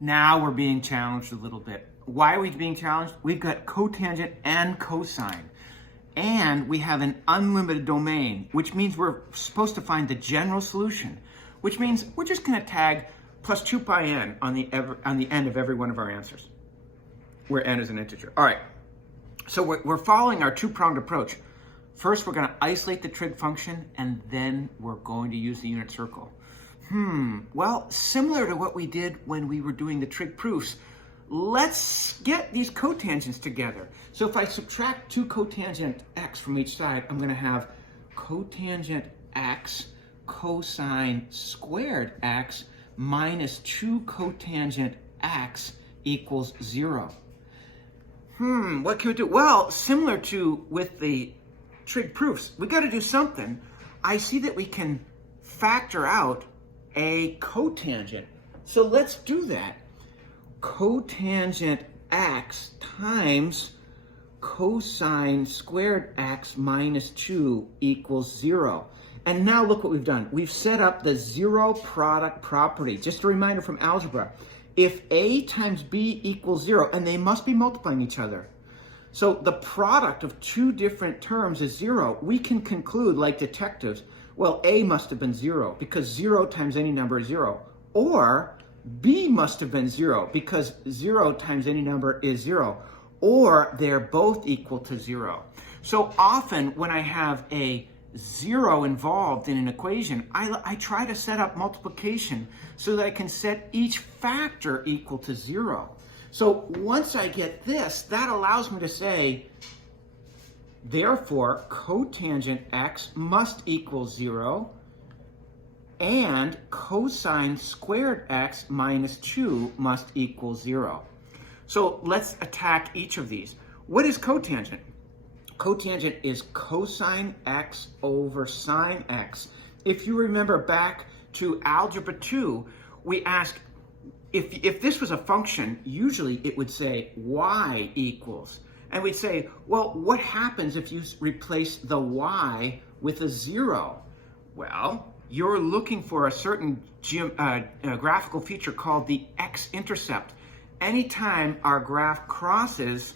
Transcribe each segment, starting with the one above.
Now we're being challenged a little bit. Why are we being challenged? We've got cotangent and cosine. And we have an unlimited domain, which means we're supposed to find the general solution, which means we're just going to tag plus 2 pi n on the end of every one of our answers, where n is an integer. All right, so we're following our two-pronged approach. First, we're going to isolate the trig function, and then we're going to use the unit circle. Well, similar to what we did when we were doing the trig proofs, let's get these cotangents together. So if I subtract 2 cotangent x from each side, I'm going to have cotangent x cosine squared x minus 2 cotangent x equals 0. What can we do? Well, similar to with the trig proofs, we got to do something. I see that we can factor out a cotangent. So let's do that. Cotangent x times cosine squared x minus 2 equals 0. And now look what we've done. We've set up the zero product property. Just a reminder from algebra. If a times b equals 0, and they must be multiplying each other. So the product of two different terms is 0. We can conclude, like detectives, well, a must have been 0 because 0 times any number is 0. Or b must have been 0 because 0 times any number is 0. Or they're both equal to 0. So often when I have a 0 involved in an equation, I try to set up multiplication so that I can set each factor equal to 0. So once I get this, that allows me to say, therefore, cotangent x must equal 0, and cosine squared x minus 2 must equal 0. So let's attack each of these. What is cotangent? Cotangent is cosine x over sine x. If you remember back to Algebra 2, we asked, if this was a function, usually it would say y equals. And we'd say, well, what happens if you replace the y with a 0? Well, you're looking for a certain graphical feature called the x-intercept. Anytime our graph crosses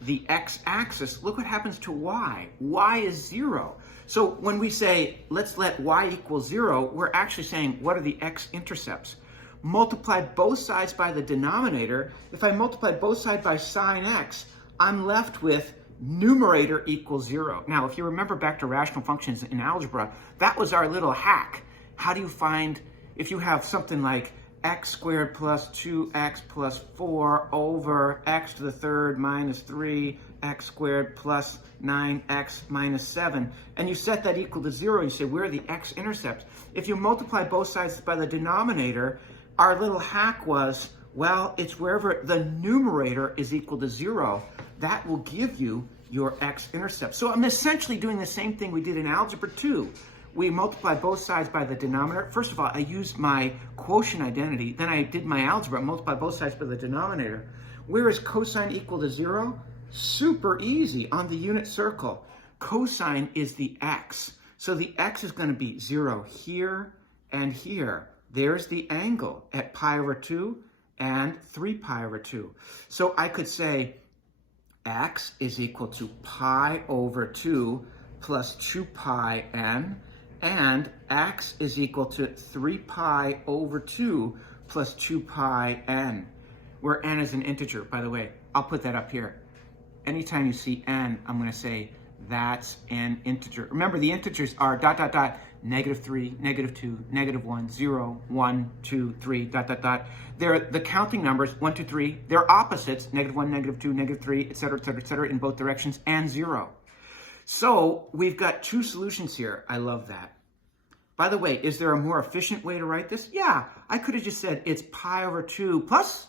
the x-axis, look what happens to y. Y is 0. So when we say, let's let y equal 0, we're actually saying, what are the x-intercepts? Multiply both sides by the denominator. If I multiply both sides by sine x, I'm left with numerator equals 0. Now, if you remember back to rational functions in algebra, that was our little hack. How do you find, if you have something like x squared plus 2x plus 4 over x to the third minus 3x squared plus 9x minus 7, and you set that equal to 0, and you say, where are the x-intercepts? If you multiply both sides by the denominator, our little hack was, well, it's wherever the numerator is equal to 0. That will give you your x-intercept. So I'm essentially doing the same thing we did in Algebra 2. We multiply both sides by the denominator. First of all, I used my quotient identity. Then I did my algebra, multiply both sides by the denominator. Where is cosine equal to 0? Super easy on the unit circle. Cosine is the x. So the x is going to be 0 here and here. There's the angle at pi over 2 and 3 pi over 2. So I could say x is equal to pi over 2 plus 2 pi n, and x is equal to 3 pi over 2 plus 2 pi n, where n is an integer. By the way, I'll put that up here. Anytime you see n, I'm going to say that's an integer. Remember, the integers are ... -3, -2, -1, 0, 1, 2, 3, ... They're the counting numbers, 1, 2, 3. They're opposites, -1, -2, -3, etc., etc., etc., in both directions, and 0. So we've got two solutions here. I love that. By the way, is there a more efficient way to write this? Yeah, I could have just said it's pi over 2 plus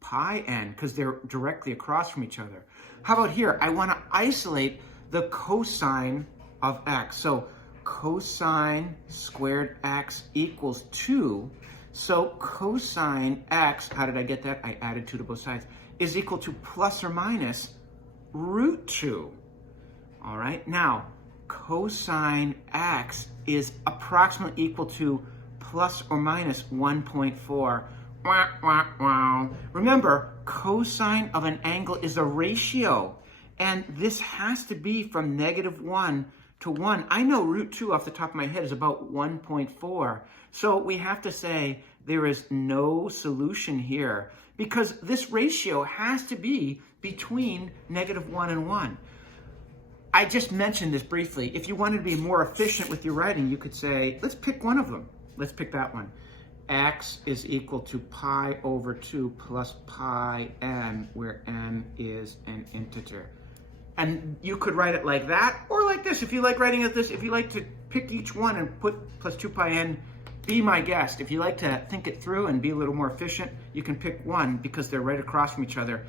pi n, because they're directly across from each other. How about here? I want to isolate the cosine of x. So cosine squared x equals 2. So cosine x, how did I get that? I added 2 to both sides, is equal to plus or minus root 2. All right, now cosine x is approximately equal to plus or minus 1.4 Wah, wah, wah. Remember, cosine of an angle is a ratio, and this has to be from -1 to 1. I know root 2 off the top of my head is about 1.4. So we have to say there is no solution here because this ratio has to be between -1 and 1. I just mentioned this briefly. If you wanted to be more efficient with your writing, you could say, let's pick one of them. Let's pick that one. X is equal to pi over 2 plus pi n, where n is an integer. And you could write it like that or like this. If you like writing it this, if you like to pick each one and put plus 2 pi n, be my guest. If you like to think it through and be a little more efficient, you can pick one because they're right across from each other.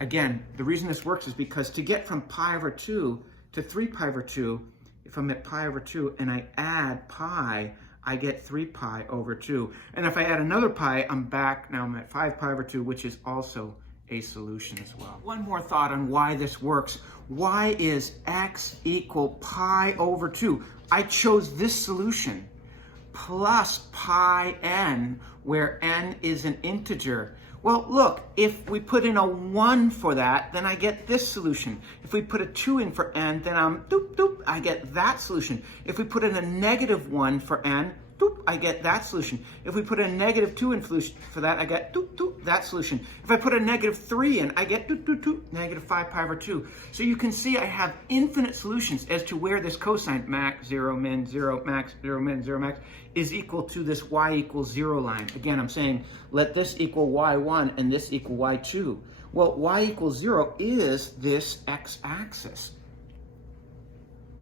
Again, the reason this works is because to get from pi over 2 to 3 pi over 2, if I'm at pi over 2 and I add pi, I get 3 pi over 2. And if I add another pi, I'm back. Now I'm at 5 pi over 2, which is also a solution as well. One more thought on why this works. Why is x equal pi over 2? I chose this solution plus pi n, where n is an integer. Well, look, if we put in a 1 for that, then I get this solution. If we put a 2 in for n, then I get that solution. If we put in a -1 for n, I get that solution. If we put a -2 in for that, I get that solution. If I put a -3 in, I get -5 pi over 2. So you can see I have infinite solutions as to where this cosine max 0 min 0 max 0 min 0 max is equal to this y equals 0 line. Again, I'm saying let this equal y1 and this equal y2. Well, y equals 0 is this x-axis.